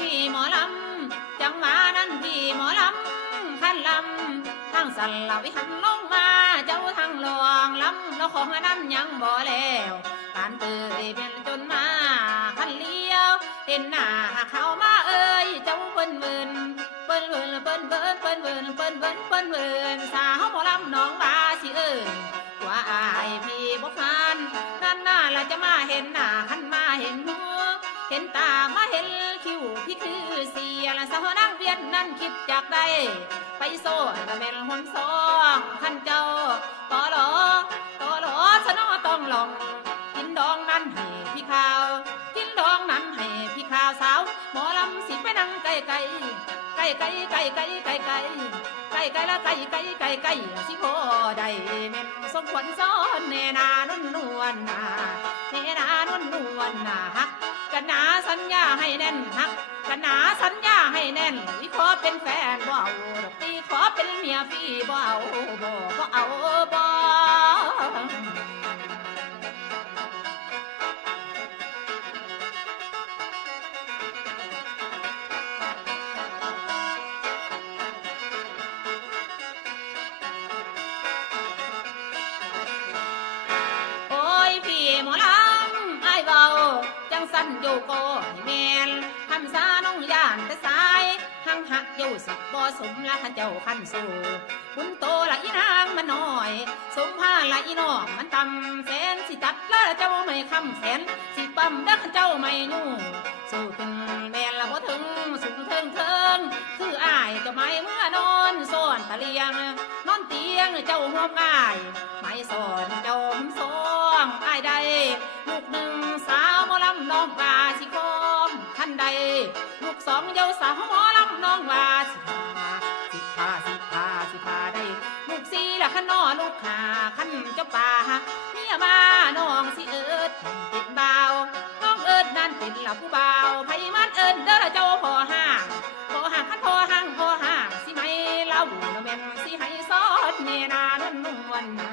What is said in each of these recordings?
พี่หมอลำ จังมานั่นพี่หมอลำขันลำทั้งสันละวิหันลงมาเจ้าทั้งหลวงลำแล้วของนั้นยังบ่แล้วการเตยเป็นจนมาขันเลี้ยวเห็นหน้าเขามาเอ้ยเจ้าเปิ้นเวินเปิ้นเวินเปิ้นเวินเปิ้นเวินเปิ้นเวินเปิ้นเวินสาวหมอลำน้องบาสิเอิญว่าอายพี่บ่คันนั่นหน้าละจะมาเห็นหน้าขันมาเห็นหัวเห็นตามาเห็น คิวพี่คือเสียละสาวนั่งเวียนนั่นคิดจากใดไปโซ่ละแม่นหนสองขันเจ้าต่อหลอต่อหลอสนอต้องหลงกินดองนั้นให้พี่ข้าว กินดองนั้นให้พี่ข้าวสาว หมอลำสิไปนั่งไก่ไก่ไก่ไก่ไก่ไก่ไก่ไก่ไก่ไก่ละไก่ไก่ไก่ไก่สิพอได้แม่นสมควรซ้อนแน่นานวลนวลนาแน่นานวลนวลนา กันหนาสัญญาให้แน่นฮักกันหนาสัญญาให้แน่นวิขอเป็นแฟนบ่เอาดอกตีขอเป็นเมียพี่บ่เอาบ่บ่เอาบ่ จันอยู่โกให้แมนทำซาน้องย่านแต่สายหังหักอยู่สิบ่สมละขันเจ้าขันสู่คุณโตละอีนางมันน้อย สมผ้าละอีน้องมันตำแสนสิตัดละเจ้าไม่คำแสนสิปั๊มดักเจ้าไม่ยู่สู้ขึ้นแมนละบ่ถึงสูงเทิงเทิงคืออ้ายจะไม่เมื่อนอนซ่อนตะเลียง นอนเตียงเจ้าหัวกาย ไม่สอนเจ้าหำสองอายใดลูกหนึ่งสาม อลำน้องว่าสิคมท่านใด ลูกสองเยาสาวหมอลำน้องว่าสิพาสิพาสิพาสิพาได้ ลูกสี่ละขันนอลูกหาขันเจ้าป่าเมียมาน้องสิเอิดติดเบาน้องเอิดนั่นเป็นละผู้เบาไผมันเอิดเด้อละเจ้าพอห่างพอห่างขันพอห่างพอห่างสิไม่เล่าละแม่นสิให้ซอดเมนานวลนวลนา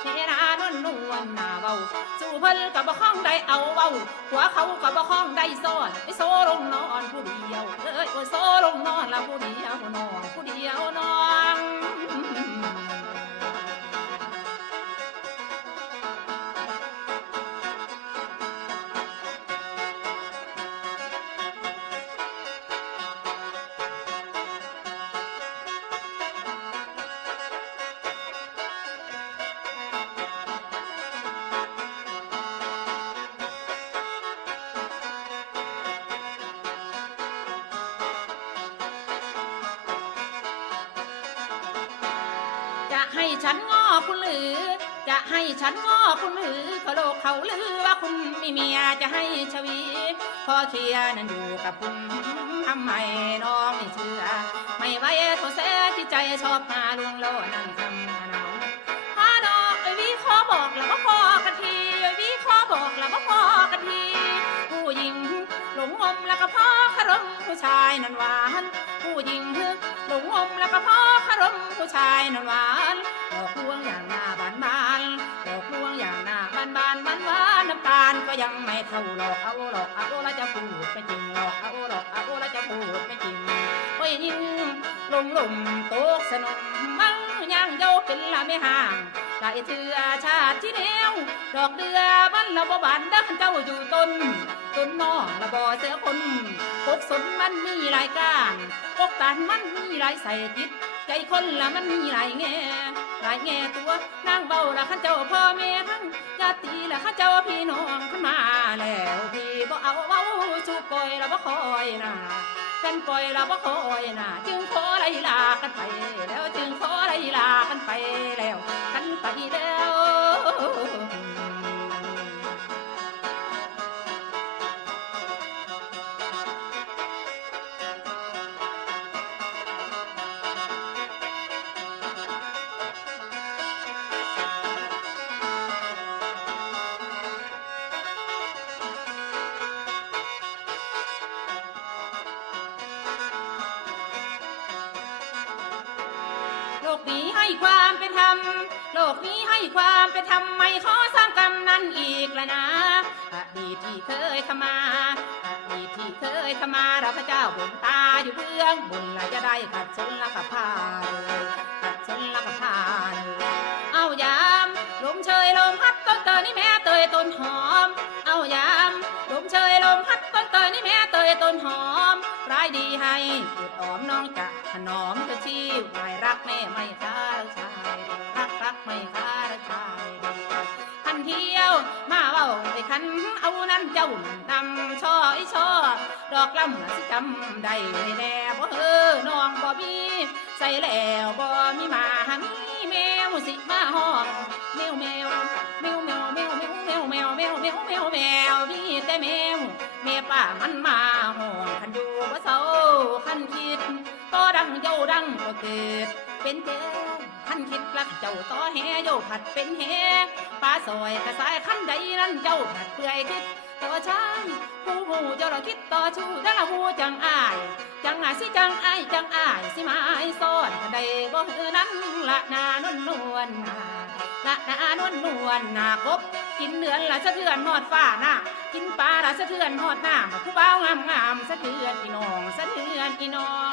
เทนานวลนวลนาเบาสู่เพิ่นกับบ่คล้องได้เอา เบาหัวเขากับบ่คล้องได้ซ่อนไอโซลงนอ ฉันง้อคุณหรือ จะให้ฉันง้อคุณหรือเขาโลกเขาลือว่าคุณมีเมียจะให้ชวีพอเคียนั้นอยู่กับคุณทำไมน้องไม่เชื่อ ไม่ไว้โทษเสที่ใจชอบมาลวงโลนั่งทำหนาวฮาดอกวิขอบอกแล้วว่าพอกันทีวิขอบอกแล้วว่าพอกันทีผู้หญิงหลงงมแล้วก็พ่อคารมผู้ชายนั้นหวานผู้หญิงหลงงมแล้วก็พ่อคารมผู้ชายนั้นหวาน ตกสนมมั่งย่างเย้าเป็นละไม่ห่างหลายเถื่อชาติที่แนวดอกเดือมันละบ่บานเดักเจ้าอยู่ต้นต้นนองละบ่เสือคนพกสนมันมีหลายก้านพกตานมันมีหลายใส่จิต ใจคนละมันมีหลายแง่หลายแง่ตัวนางเบาละข้าเจ้าพ่อแม่ทั้งญาติละข้าเจ้าพี่น้องขึ้นมาแล้วพี่บ่เอาเว้าชูปล่อยละบ่คอยนะ กันปล่อยเราบ่คอยนะจึงขอไรลากันไปแล้วจึงขอไรลากันไปแล้ว กันไปแล้ว ความเป็นธรรม โลกนี้ให้ความเป็นธรรมไม่ขอสร้างกรรมนั้นอีกแล้วนะอดีตที่เคยทำมาอดีตที่เคยทำมาเราพระเจ้าบนตาอยู่เบื้องบนละจะได้ขัดสนละกับพาเลยขัดสนละกับพาเลยเอายามลมเชยลมพัดต้นเตยนี่แม่เตยต้นหอม เอายามลมเชยลมพัดต้นเตยนี่แม่เตยต้นหอมรายดีให้เกิดออมน้องจะถนอมจะชีวรายรักแม่ไม่ เอามันเจ้านำช่อไอช่อดอกลำสิจำได้แน่บ่เออน้องบ่มีใส่แล้วบ่มีมามีแมวสิมาห้องแมวแมวแมวแมวแมวแมวแมวแมวแมวแมวแมวมวมีแต่แมวแม่ป้ามันมาห้องคันอยู่บ่เศร้าคันคิดก็ดังเจ้าดังก็เกิดเป็นเจ้าคันคิดรักเจ้าต่อแหโยผัดเป็นแหปลาซอยกระสายคันใดนั้นเจ้าผัดเปื่อยคิด ต่อชางผู้หูเจ้าเราคิดต่อชูแต่ละหูจังอาย จังอายสิจังอายจังอายสิมาไอซ่อนใดบ่คือนั้นละนานวลนวลนาละนานวลนวลนากบกินเนือนละสะเทือนหอดฝ้าหน้ากินปลาละสะเทือนหอดหน้าผู้เบางามงามสะเทือนอีน้องสะเทือนอีน้อง